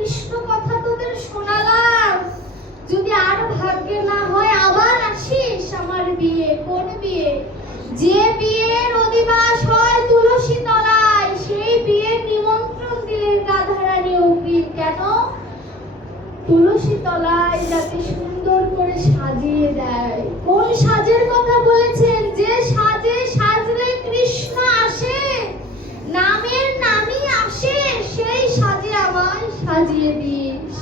কৃষ্ণ কথা তোদের শোনালাম। যদি আর ভাগ্যে না হয় আবার আসিস আমার বিয়ে, কোন বিয়ে? যে বিয়ের অধিবাস হয় তুলসী তলায়, সেই বিয়ের নিমন্ত্রণ দিলেন রাধারানী অগ্রিম কেন? তুলসী তলায় যাতে সুন্দর করে সাজিয়ে দেয়। কোন সাজের কথা বলেছেন? যে সাজে সাজলে কৃষ্ণ আসে নামের নামই আসে সেই সাজে আমায় সাজিয়ে দিস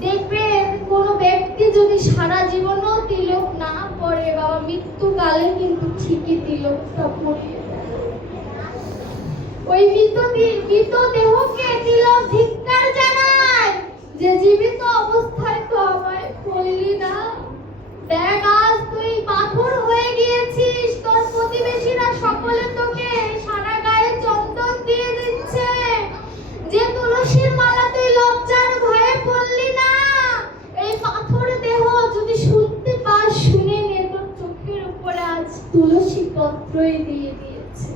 দেখবেন কোন ব্যক্তি যদি সারা জীবনও তিলক না পরে বাবা মৃত্যুকালে কিন্তু ঠিকই তিলকটা তখন ওই মৃত মৃত দেহকে তিলক ধিক্কার জানায় যে জীবিত অবস্থায় তো আমায় করলি না দেখ আজ তুই পাথর হয়ে গিয়েছিস তোর প্রতিবেশীরা সকলে তোকে সারা গায়ে চন্দন দিয়ে দিচ্ছে যে তুলসীর মালা তুই লজ্জার ভয়ে পড়লি না এই পাথর দেহ যদি শুনতে পাস শুনে নে তোর চোখের উপরে আজ তুলসী পত্রই দিয়ে দিয়েছে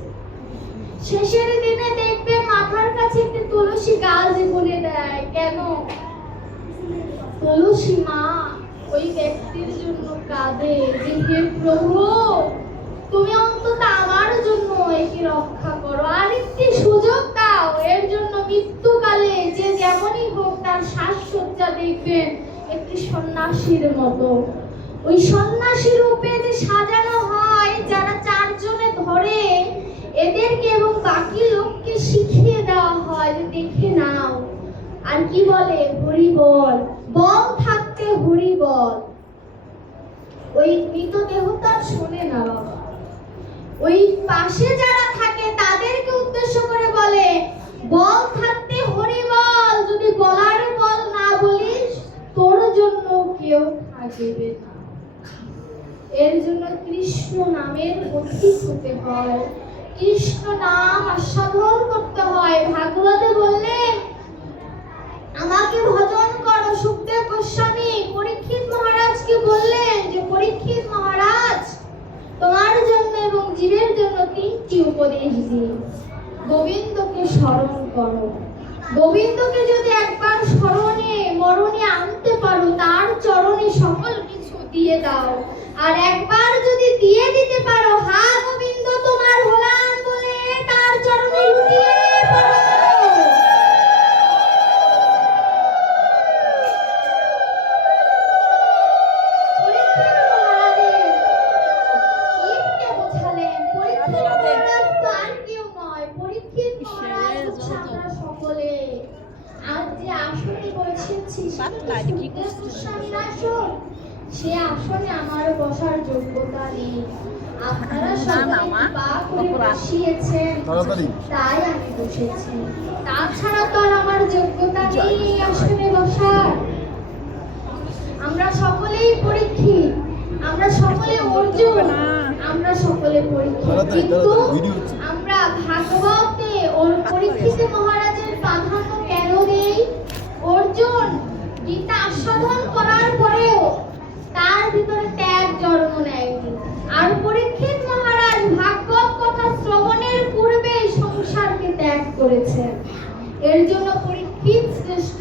শেষের দিনে দেখবে মাথার কাছে একটি তুলসী গাছ বলে দেয় কেন তুলসী মা, ওই ব্যক্তির জন্য কাঁদে যে হে প্রভু, তুমি অন্তত আমার জন্য একে রক্ষা করো। আর একটি সুযোগ দাও, এর জন্য মৃত্যুকালে যে যেমনই হোক তার শ্বাসসজ্জা দেখবেন একটি সন্ন্যাসীর মতো। ওই সন্ন্যাসী রূপে যে সাজানো হয়, যারা চারজনে ধরে, এদেরকে এবং বাকি লোককে শিখিয়ে দেওয়া হয় যে দেখে নাও। আর কি বলে? হরি বল। বল হরি বল ওই মৃতদেহ তার শোনে না বাবা। ওই পাশে যারা থাকে তাদেরকে উদ্দেশ্য করে বলে, বল থাকতে হরি বল যদি বলার বল না বলিস, তোর জন্য কেউ থাকবে না। এর জন্য কৃষ্ণ নামের অধিক হতে হয়। কৃষ্ণ নাম আস্বাদন করতে হয়। ভাগবতে বললেন আমাকে ভজন করো সুখদেব গোস্বামী পরীক্ষিত মহারাজকে বললেন যে পরীক্ষিত মহারাজ তোমার জন্য এবং জীবের জন্য তিনটি উপদেশ দিই গোবিন্দকে স্মরণ করো। গোবিন্দকে যদি একবার স্মরণে, মরণে আনতে পারো, তার চরণে সকল কিছু দিয়ে দাও। আর একবার যদি দিয়ে দিতে পারো, হা গোবিন্দ, তোমার হলাম বলে তার চরণে লুটিয়ে আমি বসেছি তাছাড়া তো আর আমার যোগ্যতা নেই এই আসনে বসার আমরা সকলেই পরীক্ষিত। আমরা সকলে অর্জুন। আমরা সকলে পরীক্ষিত। কিন্তু। আমরা ভাগবতে ওর পরীক্ষিত মহারাজের প্রাধান্য কেন দেই? অর্জুন গীতা আস্বাদন করার পরেও তার ভিতরে ত্যাগ জন্ম নেয়নি। আর পরীক্ষিত মহারাজ ভাগবত কথা শ্রবণের পূর্বে সংসারকে ত্যাগ করেছেন। এর জন্য পরীক্ষিত শ্রেষ্ঠ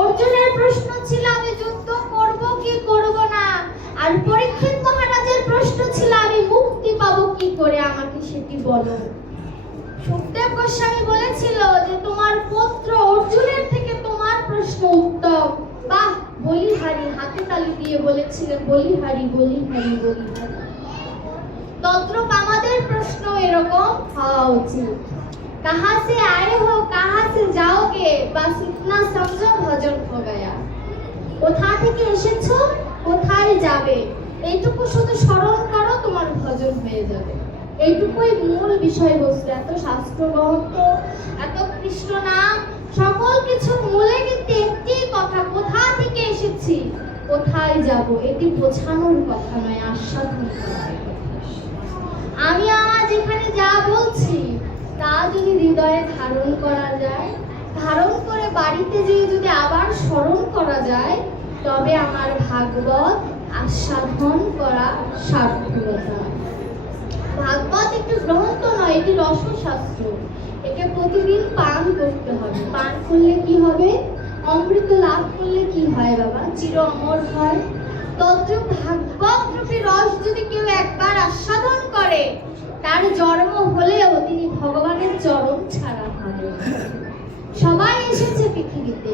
অর্জুনের প্রশ্ন ছিল, আমি যুদ্ধ করব কি করব না? আর পরীক্ষিত মহারাজের প্রশ্ন ছিল, আমি মুক্তি পাবো কি করে? আমাকে সেটি বলো। সুখদেব গোস্বামী বলেছিল যে, তোমার পুত্র অর্জুনের থেকে তোমার প্রশ্ন উত্তম। বাহ, বলিহারি, হাতে তালি দিয়ে বলেছিলেন, বলিহারি বলিহারি বলিহারি। তদ্রূপ আমাদের প্রশ্ন এরকম হওয়া উচিত। कहाँ से आए हो कहाँ से जाओगे बस इतना समझो ভজন हो गया কোথা থেকে এসেছো কোথায় যাবে এইটুকু শুধু স্মরণ করো তোমার ভজন হয়ে যাবে এইটুকুই মূল বিষয়বস্তু এত শাস্ত্র গ্রন্থ এত কৃষ্ণ নাম সকল কিছু মূলে কিন্তু একটি কথা কোথা থেকে এসেছি কোথায় যাব এটি বোঝানোর কথা নয় আস্বাদন করার কথা। আমি আজ এখানে যা বলছি তা যদি হৃদয়ে ধারণ করা যায়, ধারণ করে বাড়িতে যেয়ে যদি আবার স্মরণ করা যায়, তবে আমার ভাগবত আস্বাদন করা সার্থকতা। ভাগবত একটি গ্রন্থ নয়, এটি রসশাস্ত্র। একে প্রতিদিন পান করতে হবে। পান করলে কি হবে? অমৃত লাভ করলে কি হয় বাবা? চির অমর হয়। তদ্রূপ ভাগবত রূপী রস যদি কেউ একবার আস্বাদন করে, তার জন্ম হলেও তিনি ভগবানের চরণ ছাড়া হবে সবাই এসেছে পৃথিবীতে।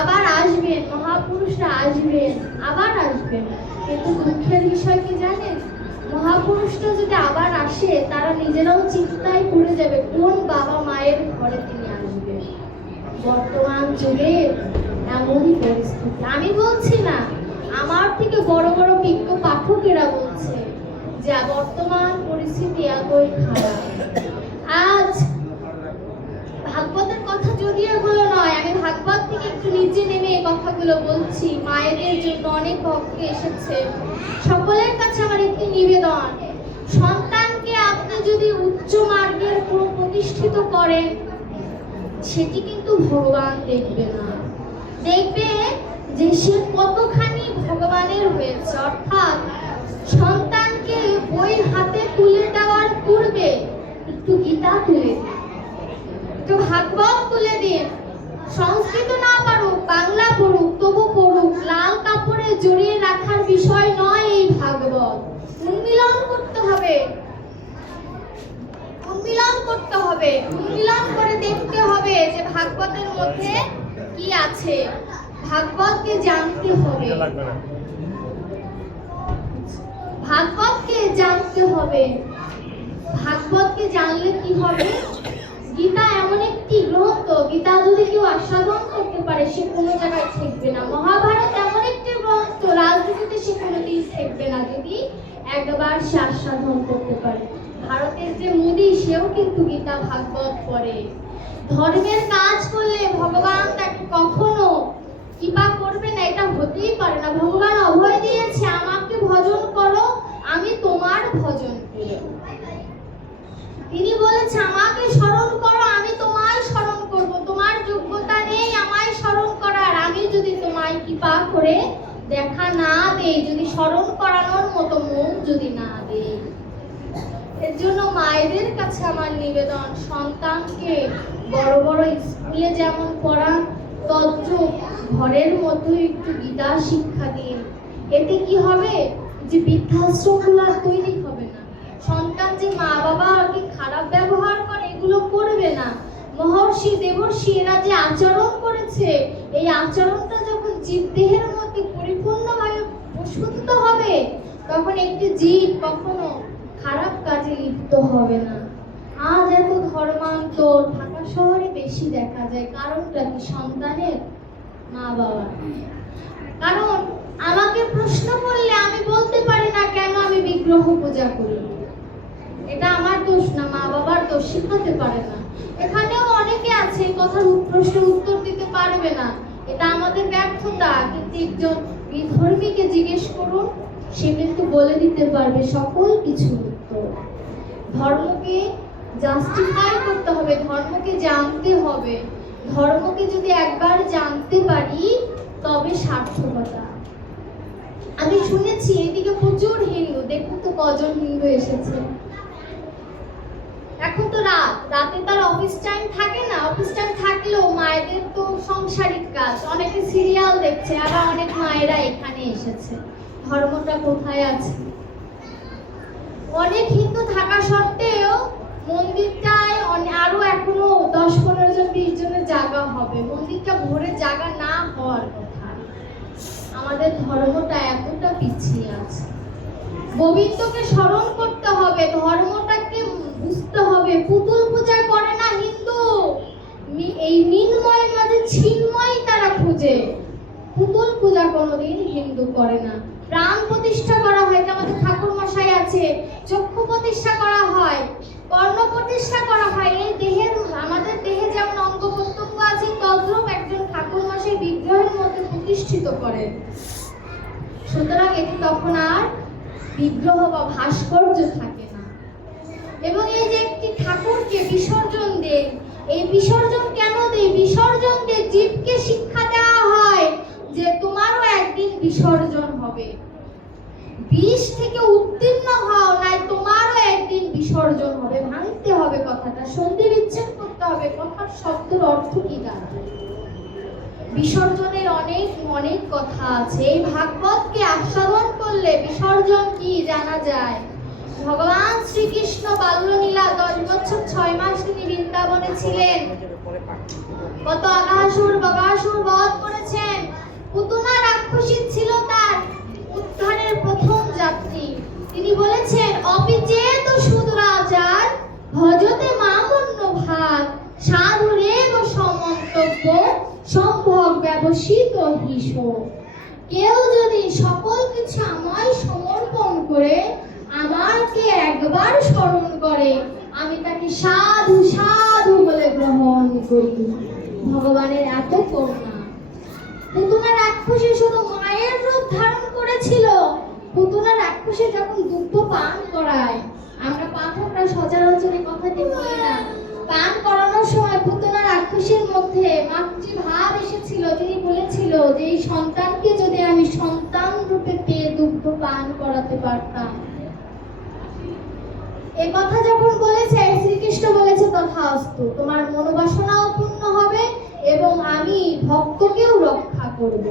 আবার আসবেন, মহাপুরুষরা আসবেন, আবার আসবেন। কিন্তু দুঃখের বিষয় কি জানেন? মহাপুরুষরা যদি আবার আসে, তারা নিজেরাও চিন্তায় পড়ে যাবে, কোন বাবা মায়ের ঘরে তিনি আসবেন? বর্তমান যুগে এমনই পরিস্থিতি। আমি বলছি না, আমার থেকে বড় বড় বিজ্ঞ পাঠকেরা বলছে যে বর্তমান পরিস্থিতি এতই খারাপ। আজ ভাগবতের কথা যদিও এগুলো নয়, আমি ভাগবত থেকে একটু নিচে নেমে এই কথাগুলো বলছি। মায়েদের জন্য অনেক ভক্ত এসেছে। সকলের কাছে আমার একটি নিবেদন। সন্তানকে আপনি যদি উচ্চ মার্গের পুরো প্রতিষ্ঠিত করেন, সেটি কিন্তু ভগবান দেখবে না। দেখবে যে সে কতখানি ভগবানের হয়েছে। অর্থাৎ সন্তানকে বই হাতে তুলে দেওয়ার পূর্বে একটু গীতা তুলে দিন একটু ভাগবত তুলে দিন সংস্কৃত না পারুক বাংলা পড়ুক তবু পড়ুক লাল কাপড়ে জড়িয়ে রাখার বিষয় নয় এই ভাগবত উন্মিলন করতে হবে উন্মিলন করতে হবে উন্মিলন করে দেখতে হবে যে ভাগবতের মধ্যে কি আছে ভাগবতকে জানতে হবে ভাগবতকে জানতে হবে। ভাগবতকে জানলে কি হবে? গীতা এমন একটি গ্রন্থ, গীতা যদি কেউ আস্বাদন করতে পারে, সে কোনো জায়গায় ঠেকবে না। মহাভারত এমন একটি গ্রন্থ, রাজনীতিতে সে কোনোদিন ঠেকবে না। যদি একবার সে আস্বাদন করতে পারে। ভারতের যে মোদী, সেও কিন্তু গীতা ভাগবত পড়ে। ধর্মের কাজ করলে ভগবান তাকে কখনো কৃপা করবে না, এটা হতেই পারে না। ভগবান অভয় দিয়েছে, আমাকে ভজন করো আমি তোমার ভজন করব তিনি বলেছে আমাকে স্মরণ করো আমি তোমায় স্মরণ করব তোমার যোগ্যতা নেই আমায় স্মরণ করার আমি যদি তোমায় কৃপা করে দেখা না দেই যদি স্মরণ করানোর মতো মন যদি না দেই এর জন্য মায়েদের কাছে আমার নিবেদন। সন্তানকে বড় বড় স্কুলে যেমন পড়ান, তদ্রূপ ঘরের মধ্যে একটু গীতা শিক্ষা দিন। এতে কি হবে? যে বৃদ্ধাশ্রমগুলো আর তৈরি হবে না। সন্তান যে মা বাবাকে খারাপ ব্যবহার করে, এগুলো করবে না। মহর্ষি, দেবর্ষি এরা যে আচরণ করেছে, এই আচরণটা যখন জীব দেহের মধ্যে পরিপূর্ণভাবে প্রস্ফুটিত হবে, তখন একটি জীব কখনো খারাপ কাজে লিপ্ত হবে না। আজ এত ধর্মান্তর ঢাকা শহরে বেশি দেখা যায়, কারণটা কি সন্তানের? মা বাবা কারণ আমাকে প্রশ্ন করলে আমি বলতে পারি না কেন আমি বিগ্রহ পূজা করি। এটা আমার দোষ না, মা বাবার দোষ, শিখাতে পারে না। এখানেও অনেকে আছে কথার প্রশ্নের উত্তর দিতে পারবে না। এটা আমাদের ব্যর্থতা। কিন্তু একজন বিধর্মীকে জিজ্ঞেস করুন, সে কিন্তু বলে দিতে পারবে সকল কিছু উত্তর। ধর্মকে জাস্টিফাই করতে হবে, ধর্মকে জানতে হবে। ধর্মকে যদি একবার জানতে পারি, তবে সার্থকতা। আমি শুনেছি, এদিকে প্রচুর হিন্দু, দেখুন তো কজন হিন্দু এসেছে। এখন তো রাত, রাতে তার অফিস টাইম থাকে না। অফিস টাইম থাকলেও মায়েদের তো সংসারিক কাজ। অনেকে সিরিয়াল দেখছে, আবার অনেক মায়েরা এখানে এসেছে। ধর্মটা কোথায় আছে? অনেক হিন্দু থাকা সত্ত্বেও মন্দিরটায় আরও এখনও দশ পনেরো জন, বিশ জনের জায়গা হবে। মন্দিরটা ভরে জায়গা না হওয়ার কথা। আমাদের ধর্মটা এতটা পিছিয়ে আছে। গোবিন্দকে স্মরণ করতে হবে, ধর্মটাকে বুঝতে হবে। পুতুল পূজা করে না হিন্দু। এই মিনময়ের মাঝে ছিন্ময় তারা খুঁজে। পুতুল পূজা কোনোদিন হিন্দু করে না। প্রাণ প্রতিষ্ঠা করা হয় আমাদের ঠাকুর মশাই আছে, চক্ষু প্রতিষ্ঠা করা হয়। কর্ণ প্রতিষ্ঠা করা হয়। এই দেহের, আমাদের দেহে যেমন অঙ্গ প্রত্যঙ্গ আছে, তদ্রূপ একজন ঠাকুর মশাই বিগ্রহের মধ্যে প্রতিষ্ঠিত করেন। সুতরাং এটি তখন আর বিগ্রহ বা ভাস্কর্য থাকে না। এবং এই যে একটি ঠাকুরকে বিসর্জন দেয়, এই বিসর্জন কেন দেয়? বিসর্জন দিয়ে জীবকে শিক্ষা দেওয়া হয় যে তোমারও একদিন বিসর্জন হবে। বিষ থেকে উত্তীর্ণ হও, নাই তোমারও একদিন বিসর্জন হবে, ভাঙতে হবে কথাটা সন্ধি বিচ্ছেদ করতে হবে, কথার শব্দের অর্থ কি দাঁড়ায় বিসর্জনের অনেক অনেক কথা আছে, এই ভাগবতকে আস্বাদন করলে বিসর্জন কি জানা যায়? ভগবান শ্রীকৃষ্ণ বাল্যলীলা দশ বছর ছয় মাস তিনি বৃন্দাবনে ছিলেন। কত আকাশুর বগাসুর বধ করেছেন। পুতুনা রাক্ষসী ছিল তার উদ্ধারের প্রথম যাত্রী। তিনি বলেছেন, অপিচেত সুদরাচার ভজতে মামন্য ভাত, সাধুরেব সমন্তব্য সম্ভব ব্যবসিত হিস। কেউ যদি সকল কিছু আমায় সমর্পণ করে, আমাকে একবার স্মরণ করে, আমি তাকে সাধু সাধু বলে গ্রহণ করি। ভগবানের এত করুণা। পুতুনা রাক্ষসী শুধু মায়ের রূপ ধারণ করেছিল? পুতুনা রাক্ষসী যখন দুগ্ধ পান করায়, আমরা পাঠকরা সচরাচর কথাটি বলি না। পান করানোর সময় পুতুনা রাক্ষসীর মধ্যে মাতৃভাব এসেছিল। তিনি বলেছিল যে এই সন্তানকে যদি আমি সন্তান রূপে পেয়ে দুগ্ধ পান করাতে পারতাম। এ কথা যখন বলেছে, শ্রীকৃষ্ণ বলেছে, তথাস্তু, তোমার মনোবাসনাও পূর্ণ হবে এবং আমি ভক্তকেও রক্ষা করব।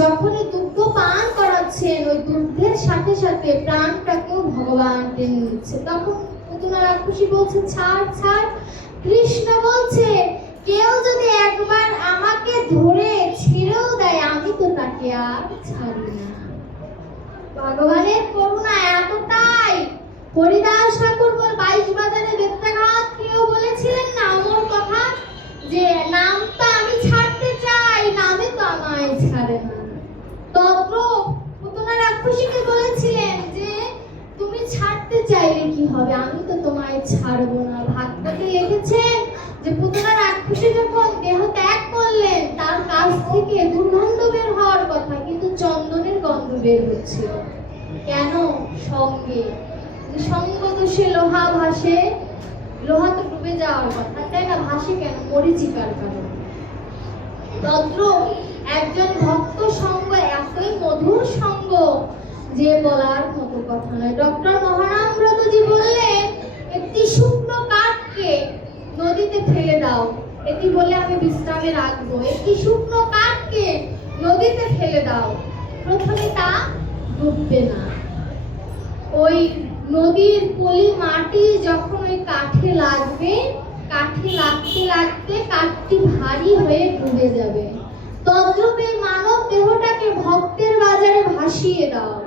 যখনই দুগ্ধ পান করাচ্ছেন, ওই দুগ্ধের সাথে সাথে প্রাণটাকেও ভগবান টেনে নিচ্ছে। তখন পুতুনা রাক্ষসী বলছে, ছাড় ছাড়। কৃষ্ণ বলছে, কেউ যদি একবার আমাকে ধরে ছেড়েও দেয়, আমি তো তাকে আর ছাড়ি না। ভগবানের করুণা এতটাই। হরিদাস ঠাকুর বল, বাইশ বাজারে বেত্রাঘাত, কেউ বলেছিলেন না আমার কথা যে নামটা আমি ছাড়তে চাই নামে তো আমায় ছাড়ে না তত্র পুতনা রাক্ষসীকে বলেছিলেন যে তুমি ছাড়তে চাইলে কি হবে আমি তো তোমায় ছাড়বো না ভাগবতে লিখেছেন যে পুতনা যখন দেহ ত্যাগ করলেন, তার কাছ থেকে দুর্গন্ধ বের হওয়ার কথা, কিন্তু চন্দনের গন্ধ বের হচ্ছিল। কেন? সঙ্গে। সঙ্গ দোষে লোহা ভাসে, লোহা তো ডুবে যাওয়ার কথা, তাই না? ভাসে কেন? মরিচিকার কারণে। তদ্র একজন ভক্ত সঙ্গ এতই মধুর সঙ্গ, যে বলার মতো কথা নয়। ডক্টর মহারামব্রতজি বললেন, একটি শুকনো কাঠকে নদীতে ফেলে দাও। এটি বলে আমি বিশ্রামে রাখব। একটি শুকনো কাঠকে নদীতে ফেলে দাও। প্রথমে তা ডুববে না। ওই নদীর পলি মাটি যখন ওই কাঠে লাগবে, কাঠে লাগতে লাগতে কাঠটি ভারী হয়ে ডুবে যাবে। তদ্রূপে মানব দেহটাকে ভক্তের বাজারে ভাসিয়ে দাও।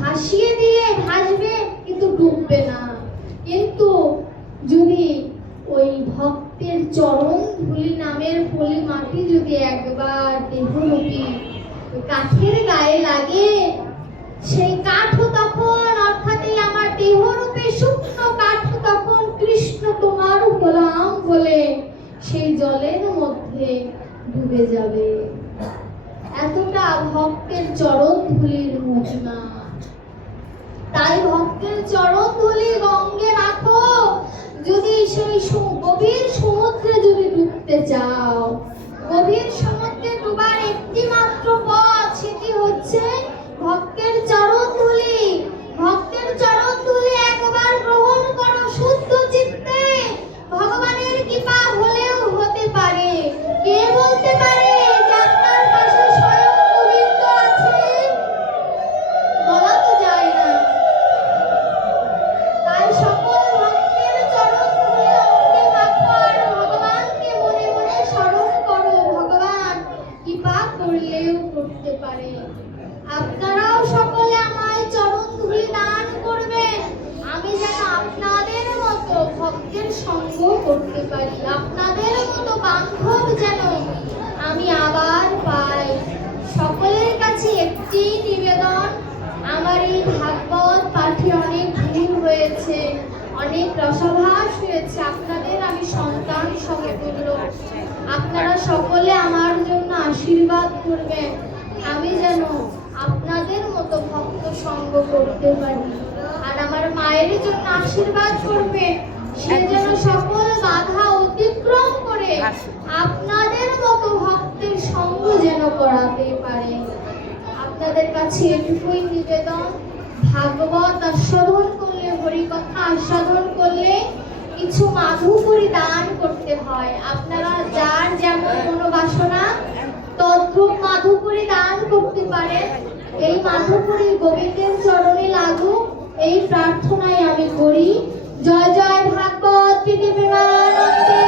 ভাসিয়ে দিলে ভাসবে, কিন্তু ডুববে না। কিন্তু যদি ভক্তের চরণ ধুলি নামের পলি মাটি যদি একবার ওই কাঠের গায়ে লাগে, সেই কাঠও তখন অর্থাৎ এই আমার দেহরূপে শুকনো কাঠ তখন কৃষ্ণ তোমার গোলাম বলে সেই জলের মধ্যে ডুবে যাবে। এতটা ভক্তের চরণ ধুলির মহিমা। তাই ভক্তের চরণ ধুলি গঙ্গে একটি মাত্র পথ সেটি হচ্ছে ভক্তের চরণ ধুলি ভক্তের চরণ ধুলি একবার গ্রহণ করো শুদ্ধ চিত্তে ভগবানের কৃপা হলেও হতে পারে কে বলতে পারে যে আপনার পাশে স্বয়ং গোবিন্দ আছে বলা তো যায় না তাই সকল ভক্তের চরণ ধুলি অঙ্গে মাখো আর ভগবানকে মনে মনে স্মরণ করো ভগবান কৃপা করলেও করতে পারে আপনারাও সকলে আমায় চরণ ধুলি দান করবেন আমি যেন আপনাদের মতো ভক্তের সঙ্গ করতে পারি আপনাদের মতো বান্ধব যেন আমি আবার পাই সকলের কাছে একটি নিবেদন আমার এই ভাগবত পাঠে অনেক ভুল হয়েছে অনেক রসভাস হয়েছে আপনাদের আমি সন্তান সমতুল্য আপনারা সকলে আমার জন্য আশীর্বাদ করবেন। আমি যেন আপনাদের মতো ভক্ত সঙ্গ করতে পারি। আর আমার মায়ের জন্য আশীর্বাদ করবে সে যেন সকল বাধা অতিক্রম করে আপনাদের মতো ভক্তের সঙ্গ যেন করাতে পারে। আপনাদের কাছে এটুকুই নিবেদন। ভাগবত আস্বাদন করলে দান করতে হয়। আপনারা যার যেমন মনোবাসনা তদ্রুপ মাধুপুরি দান করতে পারেন। এই মাধুপুরী গোবিন্দের চরণে লাগু এই প্রার্থনায় আমি করি। জয় জয় ভাগবত দেবের আনন্দে